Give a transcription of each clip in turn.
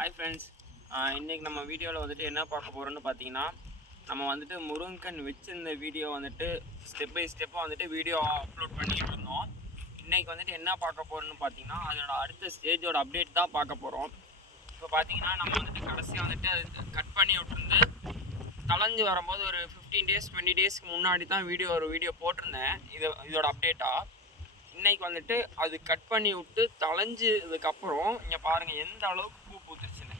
Hi friends, இன்றைக்கி நம்ம வீடியோவில் வந்துட்டு என்ன பார்க்க போகிறோன்னு பார்த்தீங்கன்னா, நம்ம வந்துட்டு முருங்கன் வச்சிருந்த வீடியோ வந்துட்டு ஸ்டெப் பை ஸ்டெப்பாக வந்துட்டு வீடியோ அப்லோட் பண்ணிகிட்டு இருந்தோம். இன்றைக்கி வந்துட்டு என்ன பார்க்க போகிறோன்னு பார்த்தீங்கன்னா, அதோட அடுத்த ஸ்டேஜோட அப்டேட் தான் பார்க்க போகிறோம். இப்போ பார்த்தீங்கன்னா நம்ம வந்துட்டு கடைசியாக வந்துட்டு அது கட் பண்ணி விட்டுருந்து கலைஞ்சி வரும்போது ஒரு 15 டேஸ் 20 டேஸ்க்கு முன்னாடி தான் வீடியோ போட்டிருந்தேன். இதோட அப்டேட்டாக இன்னைக்கு வந்துட்டு அது கட் பண்ணி விட்டு தளைஞ்சதுக்கப்புறம் இங்கே பாருங்கள் எந்த அளவுக்கு பூ பூத்துருச்சுன்னு.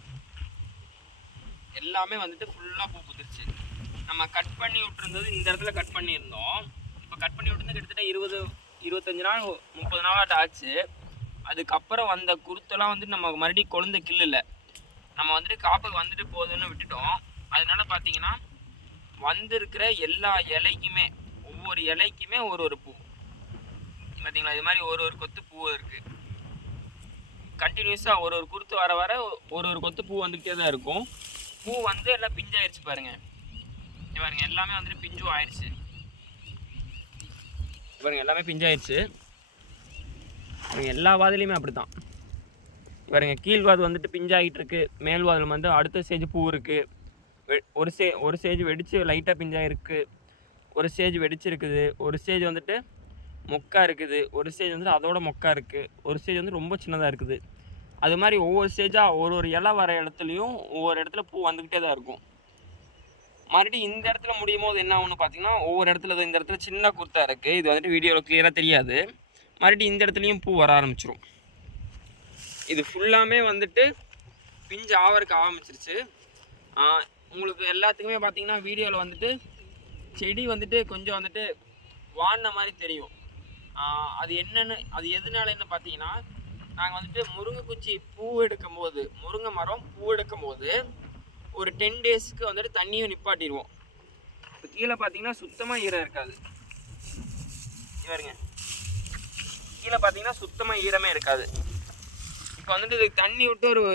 எல்லாமே வந்துட்டு ஃபுல்லாக பூ பூத்துருச்சு. நம்ம கட் பண்ணி விட்டுருந்தது இந்த இடத்துல கட் பண்ணியிருந்தோம். இப்போ கட் பண்ணி விட்டுருந்து கிட்டத்தட்ட 20-25 நாள் 30 நாளாட்ட ஆச்சு. அதுக்கப்புறம் வந்த குருத்தெல்லாம் வந்துட்டு நம்ம மறுபடியும் கொழுந்த கில்லில் நம்ம வந்துட்டு காப்புக்கு வந்துட்டு போகுதுன்னு விட்டுட்டோம். அதனால பார்த்தீங்கன்னா வந்திருக்கிற எல்லா இலைக்குமே ஒவ்வொரு இலைக்குமே ஒரு பூ பார்த்தீங்களா. இது மாதிரி ஒரு கொத்து பூ இருக்குது. கண்டினியூஸாக ஒரு குருத்து வர ஒரு கொத்து பூ வந்துக்கிட்டே தான் இருக்கும். பூ வந்து எல்லாம் பிஞ்சாயிருச்சு பாருங்கள். பாருங்கள் எல்லாமே வந்துட்டு பிஞ்சும் ஆயிடுச்சு. பாருங்கள் எல்லாமே பிஞ்சாயிருச்சு. எல்லா வாதிலையுமே அப்படி தான். பாருங்கள் கீழ்வாது வந்துட்டு பிஞ்சாகிட்டு இருக்கு. மேல் வாதில் வந்து அடுத்த ஸ்டேஜ் பூ இருக்குது. ஒரு ஸ்டேஜ் வெடித்து லைட்டாக பிஞ்சாயிருக்கு. ஒரு ஸ்டேஜ் வெடிச்சிருக்குது. ஒரு ஸ்டேஜ் வந்துட்டு மொக்கா இருக்குது. ஒரு ஸ்டேஜ் வந்துட்டு அதோட மொக்கா இருக்குது. ஒரு ஸ்டேஜ் வந்து ரொம்ப சின்னதாக இருக்குது. அது மாதிரி ஒவ்வொரு ஸ்டேஜாக ஒரு இலை வர இடத்துலையும் ஒவ்வொரு இடத்துல பூ வந்துக்கிட்டே தான் இருக்கும். மறுபடியும் இந்த இடத்துல முடியும் போது என்ன ஆகுன்னு பார்த்தீங்கன்னா, ஒவ்வொரு இடத்துல இந்த இடத்துல சின்ன குர்த்தா இருக்குது. இது வந்துட்டு வீடியோவில் கிளியராக தெரியாது. மறுபடியும் இந்த இடத்துலையும் பூ வர ஆரம்பிச்சிடும். இது ஃபுல்லாமே வந்துட்டு பிஞ்சு ஆவறக்கு ஆரம்பிச்சிருச்சு. உங்களுக்கு எல்லாத்துக்குமே பார்த்தீங்கன்னா வீடியோவில் வந்துட்டு செடி வந்துட்டு கொஞ்சம் வந்துட்டு வாடின மாதிரி தெரியும். அது எதனாலன்னு பார்த்தீங்கன்னா, நாங்கள் வந்துட்டு முருங்கை குச்சி முருங்கை மரம் பூ எடுக்கும் போது ஒரு 10 டேஸ்க்கு வந்துட்டு தண்ணியும் நிப்பாட்டிடுவோம். இப்போ கீழே பார்த்தீங்கன்னா சுத்தமாக ஈரம் இருக்காது. பாருங்க கீழே பார்த்தீங்கன்னா சுத்தமாக ஈரமே இருக்காது. இப்போ வந்துட்டு இதுக்கு தண்ணி விட்டு ஒரு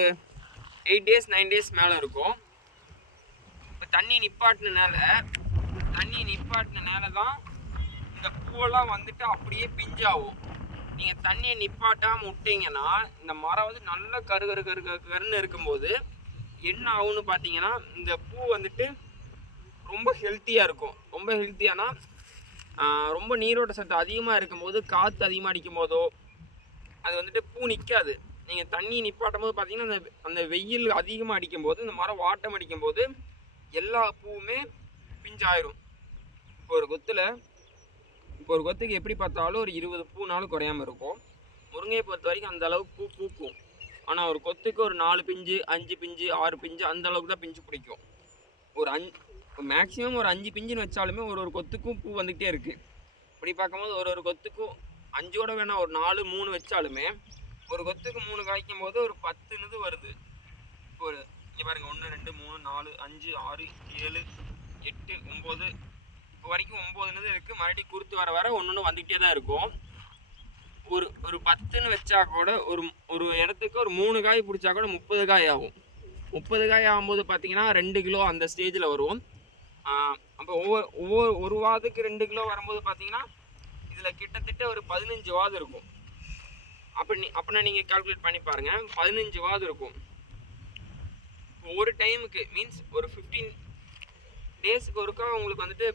8 டேஸ் 9 டேஸ் மேலே இருக்கும். இப்போ தண்ணி நிப்பாட்டினால தான் இந்த பூவெல்லாம் வந்துட்டு அப்படியே பிஞ்சாகும். நீங்கள் தண்ணியை நிப்பாட்டாமல் விட்டீங்கன்னா இந்த மரம் வந்து நல்ல கருன்னு இருக்கும்போது என்ன ஆகும்னு பார்த்தீங்கன்னா, இந்த பூ வந்துட்டு ரொம்ப ஹெல்த்தியாக இருக்கும். ரொம்ப ஹெல்த்தியானா ரொம்ப நீரோட்ட சத்து அதிகமாக இருக்கும்போது, காற்று அதிகமாக அடிக்கும் போதோ அது வந்துட்டு பூ நிற்காது. நீங்கள் தண்ணி நிப்பாட்டும் போது பார்த்தீங்கன்னா அந்த வெயில் அதிகமாக அடிக்கும்போது இந்த மரம் வாட்டம் அடிக்கும்போது எல்லா பூவுமே பிஞ்சாயிரும். இப்போ ஒரு கொத்துக்கு எப்படி பார்த்தாலும் ஒரு 20 பூனாலும் குறையாமல் இருக்கும். முருங்கையை பொறுத்த வரைக்கும் அந்த அளவுக்கு பூ பூக்கும். ஆனால் ஒரு கொத்துக்கு ஒரு 4 பிஞ்சு 5 பிஞ்சு 6 பிஞ்சு அந்த அளவுக்கு தான் பிஞ்சு பிடிக்கும். மேக்ஸிமம் ஒரு 5 பிஞ்சுன்னு வச்சாலுமே ஒரு கொத்துக்கும் பூ வந்துகிட்டே இருக்குது. இப்படி பார்க்கும்போது ஒரு கொத்துக்கும் 5ஓட வேணால் ஒரு 4 3 வச்சாலுமே ஒரு கொத்துக்கு 3 காய்க்கும் போது ஒரு 10 வருது. ஒரு இங்கே பாருங்கள் 1 2 3 4 5 6 7 8 9 இப்போ வரைக்கும் 9 இருக்குது. மறுபடியும் குருத்து வர ஒன்று வந்துக்கிட்டே தான் இருக்கும். ஒரு 10 வச்சா கூட ஒரு இடத்துக்கு ஒரு 3 காய் பிடிச்சா கூட 30 காய் ஆகும். 30 காய் ஆகும்போது பார்த்தீங்கன்னா 2 கிலோ அந்த ஸ்டேஜில் வரும். அப்போ ஒரு வாதுக்கு 2 கிலோ வரும்போது பார்த்தீங்கன்னா இதில் கிட்டத்தட்ட ஒரு 15 வாது இருக்கும். அப்படின்னா நீங்கள் கால்குலேட் பண்ணி பாருங்கள், 15 வாது இருக்கும். ஒரு டைமுக்கு மீன்ஸ் ஒரு 15 டேஸுக்கு ஒருக்கா உங்களுக்கு வந்துட்டு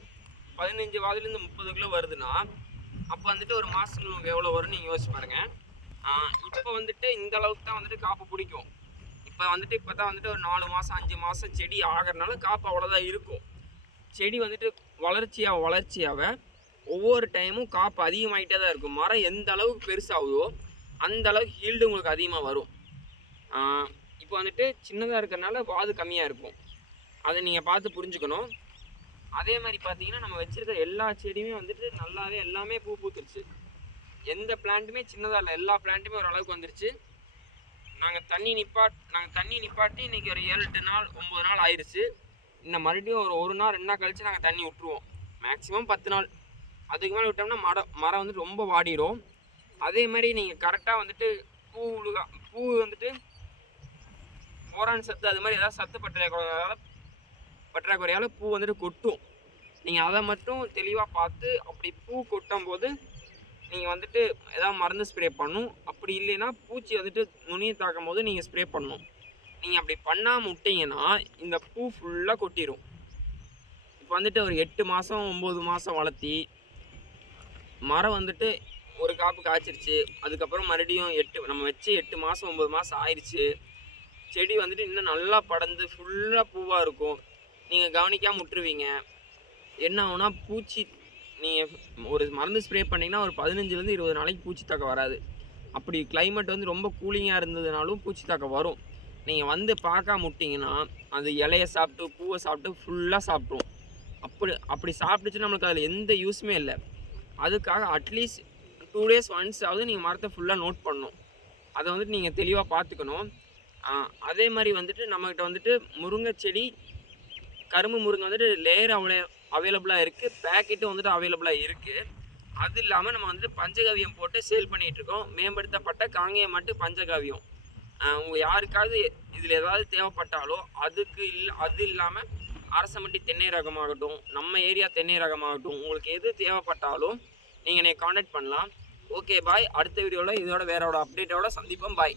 15 வாதுலேருந்து 30 கிலோ வருதுன்னா அப்போ வந்துட்டு ஒரு மாதத்துக்கு உங்களுக்கு எவ்வளோ வரும்னு நீங்கள் யோசிச்சு பாருங்கள். இப்போ வந்துட்டு இந்த அளவுக்கு தான் வந்துட்டு காப்பு பிடிக்கும். இப்போ தான் வந்துட்டு ஒரு 4 மாதம் 5 மாதம் செடி ஆகிறனால காப்பு அவ்வளோதான் இருக்கும். செடி வந்துட்டு வளர்ச்சியாக ஒவ்வொரு டைமும் காப்பு அதிகமாகிட்டே தான் இருக்கும். மரம் எந்த அளவுக்கு பெருசாகுதோ அந்த அளவுக்கு ஹீல்டு உங்களுக்கு அதிகமாக வரும். இப்போ வந்துட்டு சின்னதாக இருக்கிறனால வாது கம்மியாக இருக்கும். அதை நீங்கள் பார்த்து புரிஞ்சுக்கணும். அதே மாதிரி பார்த்தீங்கன்னா நம்ம வச்சுருக்கிற எல்லா செடியுமே வந்துட்டு நல்லாவே எல்லாமே பூ பூத்துருச்சு. எந்த பிளான்ட்டுமே சின்னதாக இல்லை, எல்லா பிளான்ட்டுமே ஓரளவுக்கு வந்துருச்சு. நாங்கள் தண்ணி நிப்பாட்டி இன்றைக்கி ஒரு 7-8 நாள் 9 நாள் ஆயிடுச்சு. இன்னும் மறுபடியும் ஒரு நாள் 2 நாள் கழித்து நாங்கள் தண்ணி விட்டுருவோம். மேக்ஸிமம் 10 நாள். அதுக்கு மேலே விட்டோம்னா மரம் வந்துட்டு ரொம்ப வாடிடும். அதே மாதிரி நீங்கள் கரெக்டாக வந்துட்டு பூ வந்துட்டு போரான் சத்து அது மாதிரி ஏதாவது சத்து பற்றாக்குறையால் பூ வந்துட்டு கொட்டும். நீங்கள் அதை மட்டும் தெளிவாக பார்த்து அப்படி பூ கொட்டும் போது நீங்கள் வந்துட்டு ஏதாவது மருந்து ஸ்ப்ரே பண்ணணும். அப்படி இல்லைன்னா பூச்சி வந்துட்டு நுனியை தாக்கும் போது நீங்கள் ஸ்ப்ரே பண்ணணும். நீங்கள் அப்படி பண்ணாமல் விட்டீங்கன்னா இந்த பூ ஃபுல்லாக கொட்டிடும். இப்போ வந்துட்டு ஒரு 8 மாதம் 9 மாதம் வளர்த்தி மரம் வந்துட்டு ஒரு காப்பு காய்ச்சிருச்சு. அதுக்கப்புறம் மறுபடியும் நம்ம வச்சு 8 மாதம் 9 மாதம் ஆயிடுச்சு. செடி வந்துட்டு இன்னும் நல்லா படர்ந்து ஃபுல்லாக பூவாக இருக்கும். நீங்கள் கவனிக்காமல் விட்டுருவீங்க. என்ன ஆகுனா பூச்சி, நீங்கள் ஒரு மருந்து ஸ்ப்ரே பண்ணிங்கன்னா ஒரு 15லேருந்து 20 நாளைக்கு பூச்சி தாக்கம் வராது. அப்படி கிளைமேட் வந்து ரொம்ப கூலிங்காக இருந்ததுனாலும் பூச்சி தாக்கம் வரும். நீங்கள் வந்து பார்க்காம விட்டிங்கன்னா அது இலையை சாப்பிட்டு பூவை சாப்பிட்டு ஃபுல்லாக சாப்பிட்ரும். அப்படி சாப்பிட்டுச்சு நம்மளுக்கு அதில் எந்த யூஸுமே இல்லை. அதுக்காக அட்லீஸ்ட் 2 days ஒன்ஸ் ஆகுது நீங்கள் மரத்தை ஃபுல்லாக நோட் பண்ணணும். அதை வந்துட்டு நீங்கள் தெளிவாக பார்த்துக்கணும். அதே மாதிரி வந்துட்டு நம்மக்கிட்ட வந்துட்டு முருங்கை செடி, கரும்பு முருங்கை வந்துட்டு லேயர் அவைலபிளாக இருக்குது, பேக்கெட்டும் வந்துட்டு அவைலபிளாக இருக்குது. அது இல்லாமல் நம்ம வந்துட்டு பஞ்சகாவியம் போட்டு சேல் பண்ணிகிட்ருக்கோம். மேம்படுத்தப்பட்ட காங்கேயம் மாட்டு பஞ்சகாவியம். உங்கள் யாருக்காவது இதில் ஏதாவது தேவைப்பட்டாலோ அது இல்லாமல் அரசமட்டி தென்னை ரகமாகட்டும், நம்ம ஏரியா தென்னை ரகமாகட்டும், உங்களுக்கு எது தேவைப்பட்டாலும் நீங்கள் என்னை காண்டாக்ட் பண்ணலாம். Okay bye. அடுத்த வீடியோவில் இதோட வேறோட அப்டேட்டோட சந்திப்போம். பாய்.